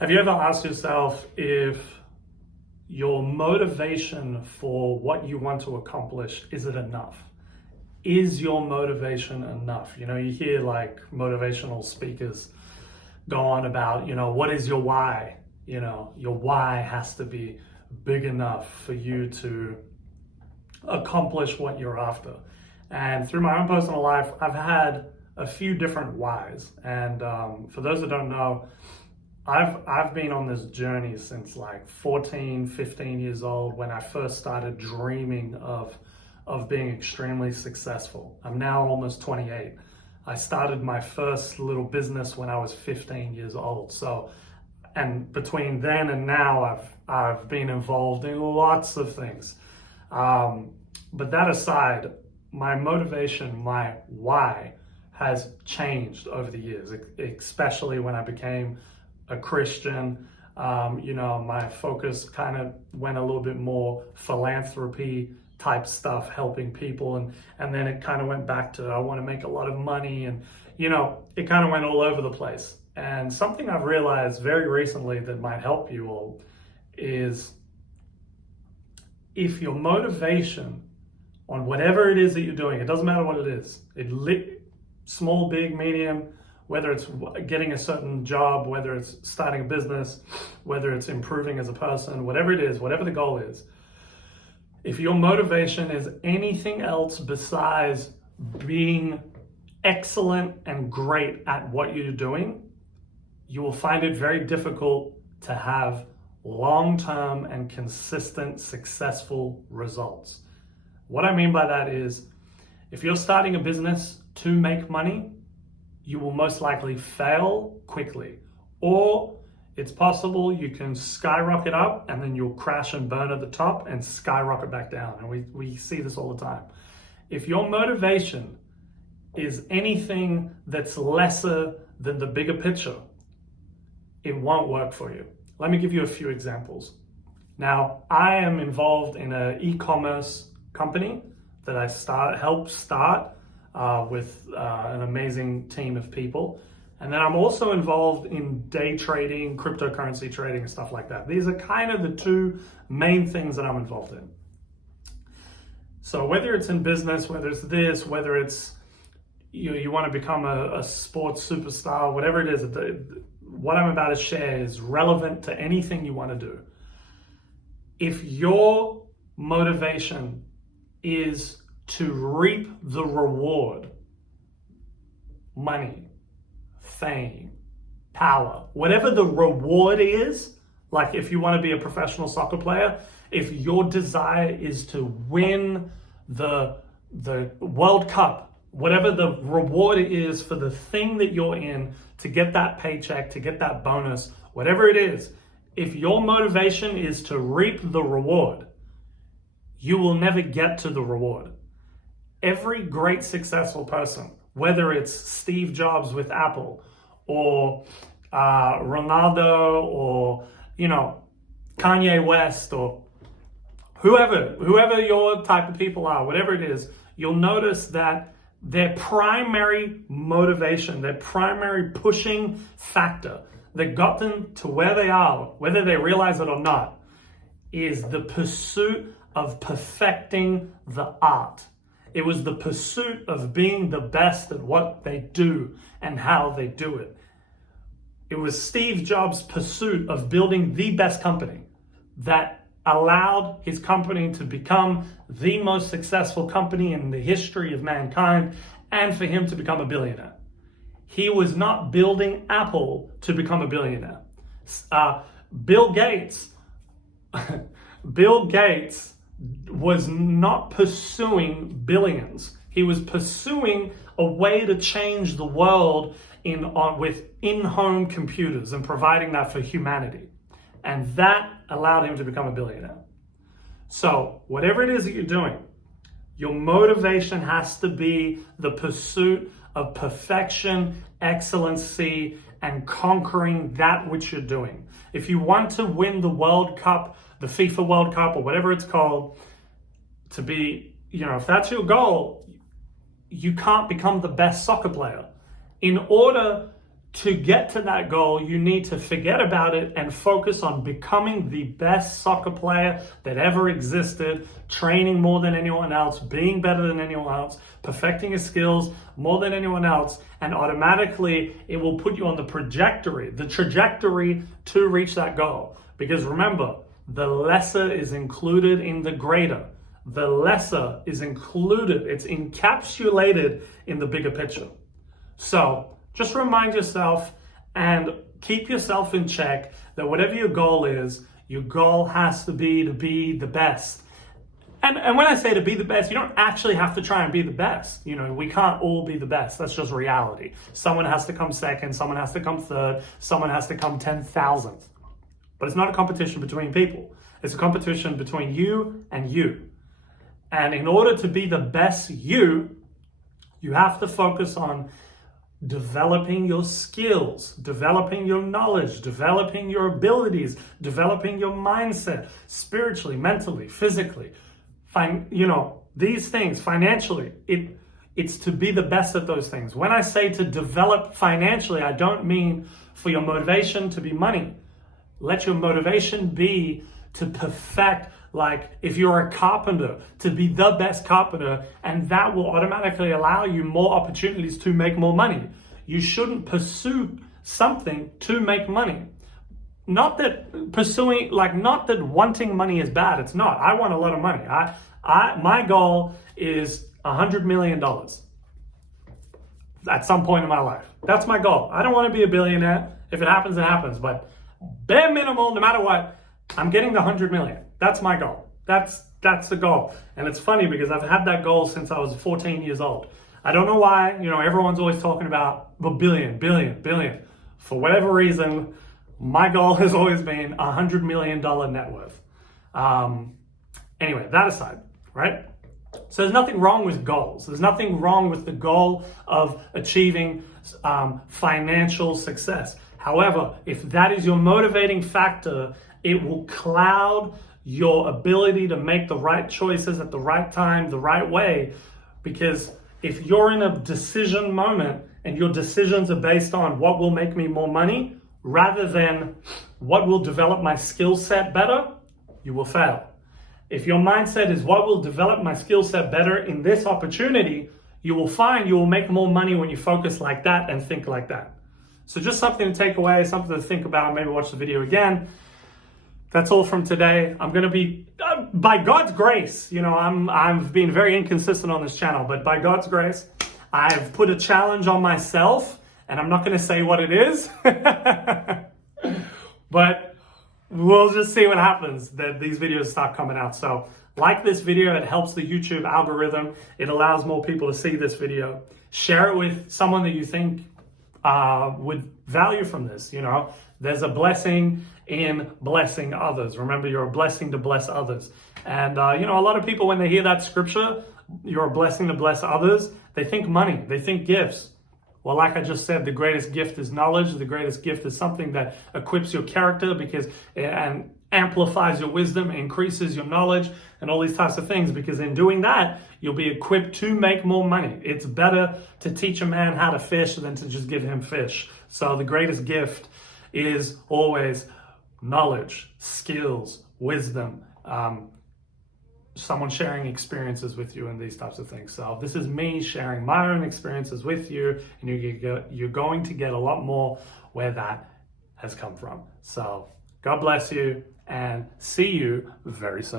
Have you ever asked yourself if your motivation for what you want to accomplish, is it enough? Is your motivation enough? You know, you hear like motivational speakers go on about, what is your why? Your why has to be big enough for you to accomplish what you're after. And through my own personal life, I've had a few different whys. And for those that don't know, I've been on this journey since like 14, 15 years old when I first started dreaming of being extremely successful. I'm now almost 28. I started my first little business when I was 15 years old. So, and between then and now, I've been involved in lots of things. But that aside, my motivation, my why has changed over the years, especially when I became a Christian. My focus kind of went a little bit more philanthropy type stuff, helping people. And then it kind of went back to, I want to make a lot of money. And, it kind of went all over the place. And something I've realized very recently that might help you all is if your motivation on whatever it is that you're doing, it doesn't matter what it is, small, big, medium, whether it's getting a certain job, whether it's starting a business, whether it's improving as a person, whatever it is, whatever the goal is, if your motivation is anything else besides being excellent and great at what you're doing, you will find it very difficult to have long-term and consistent successful results. What I mean by that is, if you're starting a business to make money, you will most likely fail quickly. Or it's possible you can skyrocket up and then you'll crash and burn at the top and skyrocket back down. And we see this all the time. If your motivation is anything that's lesser than the bigger picture, it won't work for you. Let me give you a few examples. Now, I am involved in an e-commerce company that I helped start with an amazing team of people. And then I'm also involved in day trading, cryptocurrency trading, and stuff like that. These are kind of the two main things that I'm involved in. So whether it's in business, whether it's this, whether it's you want to become a sports superstar, whatever it is, what I'm about to share is relevant to anything you want to do. If your motivation is to reap the reward, money, fame, power, whatever the reward is, like if you want to be a professional soccer player, if your desire is to win the World Cup, whatever the reward is for the thing that you're in, to get that paycheck, to get that bonus, whatever it is, if your motivation is to reap the reward, you will never get to the reward. Every great successful person, whether it's Steve Jobs with Apple or Ronaldo or, Kanye West or whoever your type of people are, whatever it is, you'll notice that their primary motivation, their primary pushing factor that got them to where they are, whether they realize it or not, is the pursuit of perfecting the art. It was the pursuit of being the best at what they do and how they do it. It was Steve Jobs' pursuit of building the best company that allowed his company to become the most successful company in the history of mankind and for him to become a billionaire. He was not building Apple to become a billionaire. Bill Gates was not pursuing billions. He was pursuing a way to change the world with in-home computers and providing that for humanity. And that allowed him to become a billionaire. So whatever it is that you're doing, your motivation has to be the pursuit of perfection, excellency, and conquering that which you're doing. If you want to win the World Cup, the FIFA World Cup, or whatever it's called, to be, if that's your goal, you can't become the best soccer player. In order to get to that goal, you need to forget about it and focus on becoming the best soccer player that ever existed, training more than anyone else, being better than anyone else, perfecting your skills more than anyone else, and automatically it will put you on the trajectory to reach that goal. Because remember, the lesser is included in the greater. The lesser is included, it's encapsulated in the bigger picture. So just remind yourself and keep yourself in check that whatever your goal is, your goal has to be the best. And when I say to be the best, you don't actually have to try and be the best. You know, we can't all be the best. That's just reality. Someone has to come second, someone has to come third, someone has to come 10,000th. But it's not a competition between people. It's a competition between you and you. And in order to be the best you have to focus on developing your skills, developing your knowledge, developing your abilities, developing your mindset, spiritually, mentally, physically, these things, financially. It's to be the best at those things. When I say to develop financially, I don't mean for your motivation to be money. Let your motivation be to perfect, like if you're a carpenter, to be the best carpenter, and that will automatically allow you more opportunities to make more money. You shouldn't pursue something to make money. Not that wanting money is bad. It's not. I want a lot of money. My goal is $100 million at some point in my life. That's my goal. I don't want to be a billionaire. If it happens, it happens. But bare minimal, no matter what, I'm getting the 100 million. That's my goal. That's the goal. And it's funny because I've had that goal since I was 14 years old. I don't know why, everyone's always talking about a billion. For whatever reason, my goal has always been $100 million net worth. Anyway, that aside, right? So there's nothing wrong with goals. There's nothing wrong with the goal of achieving financial success. However, if that is your motivating factor, it will cloud your ability to make the right choices at the right time, the right way. Because if you're in a decision moment and your decisions are based on what will make me more money rather than what will develop my skill set better, you will fail. If your mindset is what will develop my skill set better in this opportunity, you will find you will make more money when you focus like that and think like that. So just something to take away, something to think about, maybe watch the video again. That's all from today. I'm going to be, by God's grace, I've been very inconsistent on this channel, but by God's grace, I've put a challenge on myself, and I'm not going to say what it is, but we'll just see what happens that these videos start coming out. So like this video, it helps the YouTube algorithm. It allows more people to see this video. Share it with someone that you think would value from this. There's a blessing in blessing others. Remember, you're a blessing to bless others. And, a lot of people, when they hear that scripture, you're a blessing to bless others, they think money, they think gifts. Well, like I just said, the greatest gift is knowledge. The greatest gift is something that equips your character and amplifies your wisdom, increases your knowledge, and all these types of things. Because in doing that, you'll be equipped to make more money. It's better to teach a man how to fish than to just give him fish. So the greatest gift is always knowledge, skills, wisdom, someone sharing experiences with you and these types of things. So this is me sharing my own experiences with you, and you're going to get a lot more where that has come from. So God bless you, and see you very soon.